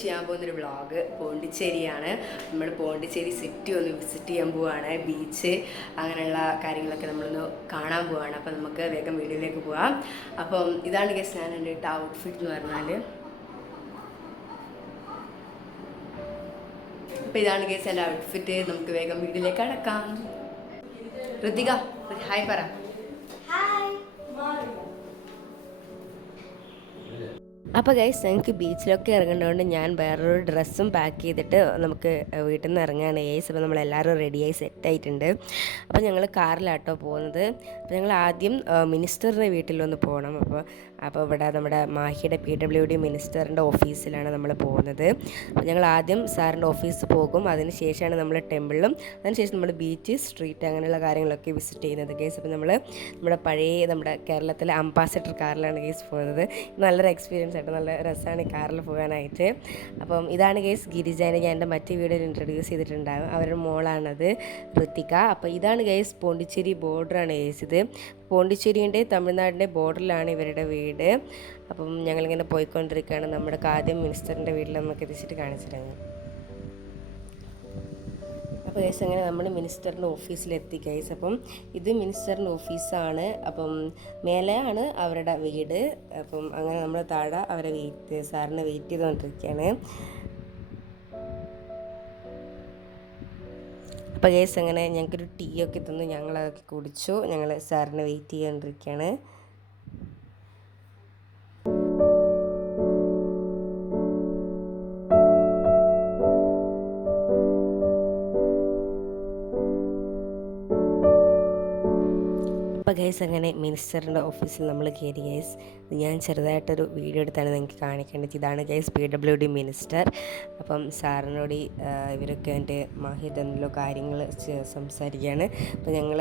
ചെയ്യാൻ പോകുന്നൊരു വ്ളോഗ് പോണ്ടിച്ചേരിയാണ്. നമ്മൾ പോണ്ടിച്ചേരി സിറ്റി ഒന്ന് വിസിറ്റ് ചെയ്യാൻ പോവുകയാണ്. ബീച്ച് അങ്ങനെയുള്ള കാര്യങ്ങളൊക്കെ നമ്മളൊന്ന് കാണാൻ പോവുകയാണ്. അപ്പം നമുക്ക് വേഗം വീഡിയോയിലേക്ക് പോവാം. അപ്പം ഇതാണ് ഗസ് ഞാൻ എൻ്റെ ഔട്ട്ഫിറ്റ് എന്ന് പറഞ്ഞാൽ. അപ്പം ഇതാണ് ഗസ് എൻ്റെ ഔട്ട്ഫിറ്റ്. നമുക്ക് വേഗം വീഡിയോയിലേക്ക് അടക്കാം. ഋതിക ഹായ് പറ. അപ്പോൾ ഗൈസ് ഞങ്ങൾക്ക് ബീച്ചിലൊക്കെ ഇറങ്ങേണ്ടതുകൊണ്ട് ഞാൻ വേറൊരു ഡ്രസ്സും പാക്ക് ചെയ്തിട്ട് നമുക്ക് വീട്ടിൽ നിന്ന് ഇറങ്ങുകയാണ് ഗൈസ്. അപ്പോൾ നമ്മളെല്ലാവരും റെഡിയായി സെറ്റായിട്ടുണ്ട്. അപ്പോൾ ഞങ്ങൾ കാറിലാട്ടോ പോകുന്നത്. അപ്പോൾ ഞങ്ങൾ ആദ്യം മിനിസ്റ്ററിൻ്റെ വീട്ടിലൊന്ന് പോകണം. അപ്പോൾ ഇവിടെ നമ്മുടെ മാഹിയുടെ PWD മിനിസ്റ്ററിൻ്റെ ഓഫീസിലാണ് നമ്മൾ പോകുന്നത്. അപ്പോൾ ഞങ്ങൾ ആദ്യം സാറിൻ്റെ ഓഫീസ് പോകും. അതിന് ശേഷമാണ് നമ്മൾ ടെമ്പിളിലും അതിനുശേഷം നമ്മൾ ബീച്ച് സ്ട്രീറ്റ് അങ്ങനെയുള്ള കാര്യങ്ങളൊക്കെ വിസിറ്റ് ചെയ്യുന്നത് ഗൈസ്. അപ്പോൾ നമ്മുടെ നമ്മുടെ കേരളത്തിലെ അംബാസഡർ കാറിലാണ് ഗൈസ് പോകുന്നത്. നല്ലൊരു എക്സ്പീരിയൻസ് ആയിട്ട് നല്ല രസമാണ് ഈ കാറിൽ പോകാനായിട്ട്. അപ്പം ഇതാണ് ഗൈസ് ഗിരിജാനെ ഞാൻ എൻ്റെ മറ്റേ വീഡിയോയിൽ ഇൻട്രൊഡ്യൂസ് ചെയ്തിട്ടുണ്ടാകും. അവരുടെ മോളാണത് ഋതിക. അപ്പോൾ ഇതാണ് ഗൈസ് പോണ്ടിച്ചേരി ബോർഡറാണ് ഗൈസ്. ഇത് പോണ്ടിച്ചേരിൻ്റെ തമിഴ്നാടിൻ്റെ ബോർഡറിലാണ് ഇവരുടെ വീട്. അപ്പം ഞങ്ങളിങ്ങനെ പോയിക്കൊണ്ടിരിക്കുകയാണ്. നമ്മുടെ ആദ്യം മിനിസ്റ്ററിൻ്റെ വീട്ടിൽ നമുക്ക് എത്തിച്ചിട്ട് കാണിച്ചിരുന്നു. അപ്പോൾ ഗൈസ് അങ്ങനെ നമ്മൾ മിനിസ്റ്ററിൻ്റെ ഓഫീസിലെത്തി ഗൈസ്. അപ്പം ഇത് മിനിസ്റ്ററിൻ്റെ ഓഫീസാണ്. അപ്പം മേലെയാണ് അവരുടെ വീട്. അപ്പം അങ്ങനെ നമ്മൾ താഴെ സാറിനെ വെയിറ്റ് ചെയ്തുകൊണ്ടിരിക്കുകയാണ്. അപ്പോൾ ഗൈസ് അങ്ങനെ ഞങ്ങൾക്കൊരു ടീ ഒക്കെ തന്നു. ഞങ്ങളതൊക്കെ കുടിച്ചു. ഞങ്ങൾ സാറിനെ വെയിറ്റ് ചെയ്തുകൊണ്ടിരിക്കുകയാണ്. അപ്പോൾ ഗൈസ് അങ്ങനെ മിനിസ്റ്ററിൻ്റെ ഓഫീസിൽ നമ്മൾ കയറി ഗൈസ്. ഞാൻ ചെറുതായിട്ടൊരു വീഡിയോ എടുത്താണ് നിങ്ങൾക്ക് കാണിക്കേണ്ടത്. ഇതാണ് ഗൈസ് PWD മിനിസ്റ്റർ. അപ്പം സാറിനോട് ഇവരൊക്കെ എൻ്റെ മാഹിയുടെ എന്തെല്ലോ കാര്യങ്ങൾ സംസാരിക്കുകയാണ്. അപ്പോൾ ഞങ്ങൾ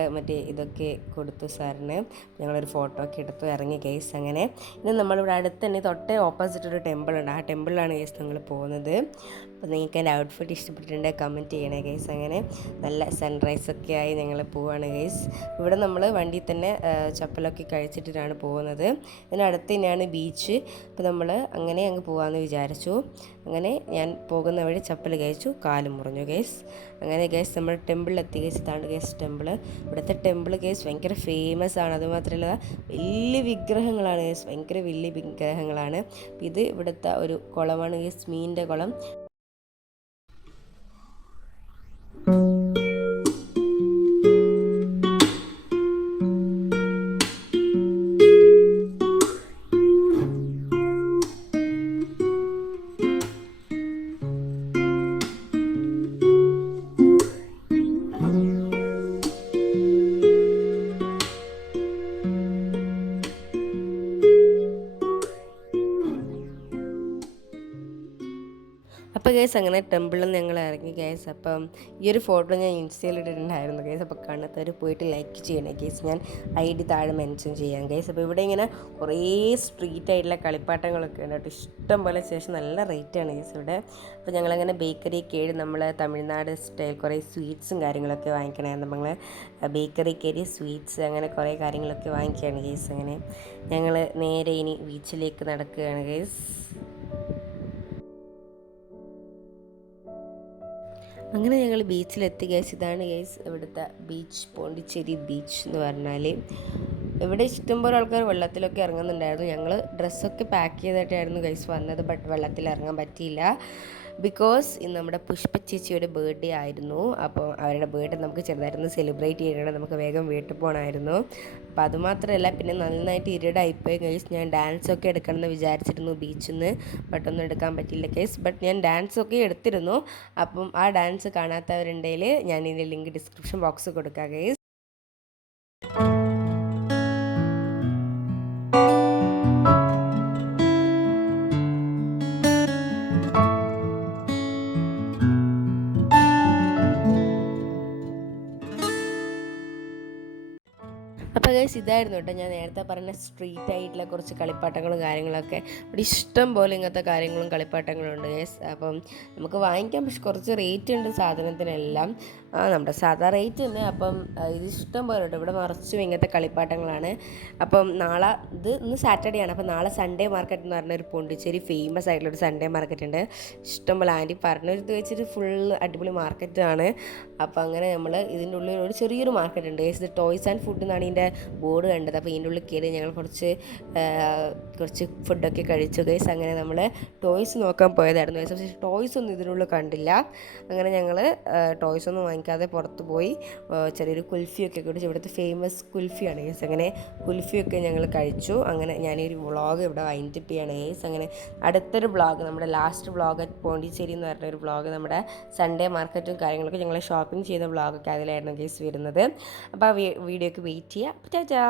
ഇതൊക്കെ കൊടുത്തു സാറിന്. ഞങ്ങളൊരു ഫോട്ടോ ഒക്കെ എടുത്തു ഇറങ്ങി ഗൈസ്. അങ്ങനെ ഇന്ന് നമ്മളിവിടെ അടുത്ത് തന്നെ തൊട്ടേ ഓപ്പോസിറ്റ് ഒരു ടെമ്പിളുണ്ട്. ആ ടെമ്പിളിലാണ് ഗൈസ് ഞങ്ങൾ പോകുന്നത്. അപ്പോൾ നിങ്ങൾക്ക് എൻ്റെ ഔട്ട്ഫിറ്റ് ഇഷ്ടപ്പെട്ടിട്ടുണ്ടെങ്കിൽ കമൻറ്റ് ചെയ്യണേ ഗൈസ്. അങ്ങനെ നല്ല സൺറൈസൊക്കെ ആയി ഞങ്ങൾ പോവുകയാണ് ഗൈസ്. ഇവിടെ നമ്മൾ വണ്ടി തന്നെ ചപ്പലൊക്കെ കഴിച്ചിട്ടാണ് പോകുന്നത്. ഇതിനടുത്ത് തന്നെയാണ് ബീച്ച്. അപ്പോൾ നമ്മൾ അങ്ങനെ അങ്ങ് പോകാമെന്ന് വിചാരിച്ചു. അങ്ങനെ ഞാൻ പോകുന്ന വഴി ചപ്പൽ കഴിച്ചു, കാല് മുറിഞ്ഞു ഗൈസ്. അങ്ങനെ ഗൈസ് നമ്മൾ ടെമ്പിളിലെത്തി ഗൈസ്. ഇതാണ് ഗൈസ് ടെമ്പിൾ. ഇവിടുത്തെ ടെമ്പിൾ ഗൈസ് ഭയങ്കര ഫേമസ് ആണ്. അതുമാത്രമല്ല വലിയ വിഗ്രഹങ്ങളാണ് ഗൈസ്, ഭയങ്കര വലിയ വിഗ്രഹങ്ങളാണ്. ഇത് ഇവിടുത്തെ ഒരു കുളമാണ് ഗൈസ്, മീനിൻ്റെ കുളം. അപ്പോൾ ഗൈസ് അങ്ങനെ ടെമ്പിളിൽ ഞങ്ങൾ ഇറങ്ങി ഗൈസ്. അപ്പം ഈ ഒരു ഫോട്ടോ ഞാൻ ഇൻസ്റ്റയിൽ ഇട്ടിട്ടുണ്ടായിരുന്നു ഗൈസ്. അപ്പോൾ കാണാത്തവർ പോയിട്ട് ലൈക്ക് ചെയ്യണേ ഗൈസ്. ഞാൻ ID താഴെ മെൻഷൻ ചെയ്യാം ഗൈസ്. അപ്പോൾ ഇവിടെ ഇങ്ങനെ കുറേ സ്ട്രീറ്റ് ആയിട്ടുള്ള കളിപ്പാട്ടങ്ങളൊക്കെ ഉണ്ട് കേട്ടോ. ഇഷ്ടം പോലെ ശേഷം നല്ല റേറ്റാണ് ഗൈസ് ഇവിടെ. അപ്പോൾ ഞങ്ങളങ്ങനെ ബേക്കറി കയറി നമ്മൾ തമിഴ്നാട് സ്റ്റൈൽ കുറേ സ്വീറ്റ്സും കാര്യങ്ങളൊക്കെ വാങ്ങിക്കണമായിരുന്നു. നമ്മൾ ബേക്കറി കയറി സ്വീറ്റ്സ് അങ്ങനെ കുറേ കാര്യങ്ങളൊക്കെ വാങ്ങിക്കുകയാണ് ഗൈസ്. അങ്ങനെ ഞങ്ങൾ നേരെ ഇനി ബീച്ചിലേക്ക് നടക്കുകയാണ് ഗൈസ്. അങ്ങനെ ഞങ്ങൾ ബീച്ചിലെത്തി ഗൈസ്. ഇതാണ് ഗൈസ് ഇവിടുത്തെ ബീച്ച്, പോണ്ടിച്ചേരി ബീച്ച് എന്ന് പറഞ്ഞാൽ. ഇവിടെ ഇഷ്ടംപോലെ ആൾക്കാർ വെള്ളത്തിലൊക്കെ ഇറങ്ങുന്നുണ്ടായിരുന്നു. ഞങ്ങൾ ഡ്രസ്സൊക്കെ പാക്ക് ചെയ്തിട്ടായിരുന്നു ഗൈസ് വന്നത്. ബട്ട് വെള്ളത്തിൽ ഇറങ്ങാൻ പറ്റിയില്ല. ബിക്കോസ് ഇന്ന് നമ്മുടെ പുഷ്പ ചേച്ചിയുടെ ബർത്ത്ഡേ ആയിരുന്നു. അപ്പോൾ അവരുടെ ബർത്ത്ഡേ നമുക്ക് ചെറുതായിട്ടൊന്ന് സെലിബ്രേറ്റ് ചെയ്യണം. നമുക്ക് വേഗം വീട്ടിൽ പോകണമായിരുന്നു. അപ്പോൾ അതുമാത്രമല്ല പിന്നെ നന്നായിട്ട് ഇരുടായിപ്പോയി ഗൈസ്. ഞാൻ ഡാൻസൊക്കെ എടുക്കണമെന്ന് വിചാരിച്ചിരുന്നു ബീച്ചിൽ നിന്ന്. ബട്ടൊന്നും എടുക്കാൻ പറ്റിയില്ല ഗൈസ്. ബട്ട് ഞാൻ ഡാൻസൊക്കെ എടുത്തിരുന്നു. അപ്പം ആ ഡാൻസ് കാണാത്തവരുണ്ടെങ്കിൽ ഞാൻ ഇതിൻ്റെ ലിങ്ക് ഡിസ്ക്രിപ്ഷൻ ബോക്സ് കൊടുക്കാം ഗൈസ്. അപ്പോൾ ഗൈസ് ഇതായിരുന്നു കേട്ടോ ഞാൻ നേരത്തെ പറഞ്ഞ സ്ട്രീറ്റ് ആയിട്ടുള്ള കുറച്ച് കളിപ്പാട്ടങ്ങളും കാര്യങ്ങളൊക്കെ. ഇവിടെ ഇഷ്ടം പോലെ ഇങ്ങനത്തെ കാര്യങ്ങളും കളിപ്പാട്ടങ്ങളും ഉണ്ട് ഗൈസ്. അപ്പം നമുക്ക് വാങ്ങിക്കാം, പക്ഷെ കുറച്ച് റേറ്റ് ഉണ്ട് സാധനത്തിനെല്ലാം. നമ്മുടെ സാധാ റേറ്റ് തന്നെ. അപ്പം ഇത് ഇഷ്ടം പോലെ കേട്ടോ, ഇവിടെ നിറച്ചും ഇങ്ങനത്തെ കളിപ്പാട്ടങ്ങളാണ്. അപ്പം നാളെ ഇന്ന് സാറ്റർഡേ ആണ്, അപ്പം നാളെ സൺഡേ മാർക്കറ്റ് എന്ന് പറഞ്ഞൊരു പോണ്ടിച്ചേരി ഫേമസ് ആയിട്ടുള്ളൊരു സൺഡേ മാർക്കറ്റ് ഉണ്ട്. ഇഷ്ടം പോലെ ആൻറ്റി പറഞ്ഞൊരിത് വെച്ചിട്ട് ഫുൾ അടിപൊളി മാർക്കറ്റാണ്. അപ്പോൾ അങ്ങനെ നമ്മൾ ഇതിൻ്റെ ഉള്ളിൽ ഒരു ചെറിയൊരു മാർക്കറ്റ് ഉണ്ട്. ഇത് ടോയ്സ് ആൻഡ് ഫുഡ് എന്നാണ് ഇതിൻ്റെ ബോർഡ് കണ്ടത്. അപ്പോൾ ഇതിൻ്റെ ഉള്ളിൽ കയറി ഞങ്ങൾ കുറച്ച് ഫുഡൊക്കെ കഴിച്ചു ഗൈസ്. അങ്ങനെ നമ്മൾ ടോയ്സ് നോക്കാൻ പോയതായിരുന്നു ഗൈസ്. പക്ഷേ ടോയ്സ് ഒന്നും ഇതിനുള്ളിൽ കണ്ടില്ല. അങ്ങനെ ഞങ്ങൾ ടോയ്സ് ഒന്നും വാങ്ങിക്കാതെ പുറത്ത് പോയി ചെറിയൊരു കുൽഫിയൊക്കെ കുടിച്ച്, ഇവിടുത്തെ ഫേമസ് കുൽഫിയാണ് ഗൈസ്. അങ്ങനെ കുൽഫിയൊക്കെ ഞങ്ങൾ കഴിച്ചു. അങ്ങനെ ഞാനൊരു വ്ളോഗ് ഇവിടെ വൈൻഡപ്പ് ചെയ്യാണ് ഗൈസ്. അങ്ങനെ അടുത്തൊരു വ്ളോഗ്, നമ്മുടെ ലാസ്റ്റ് വ്ളോഗ് അറ്റ് പോണ്ടിച്ചേരി എന്ന് പറഞ്ഞൊരു വ്ളോഗ്, നമ്മുടെ സൺഡേ മാർക്കറ്റും കാര്യങ്ങളൊക്കെ ഞങ്ങൾ ഷോപ്പിംഗ് ചെയ്ത വ്ളോഗൊക്കെ അതിലായിരുന്നു ഗൈസ് വരുന്നത്. അപ്പോൾ ആ വീഡിയോക്ക് വെയിറ്റ് ചെയ്യുക. ടാറ്റാ.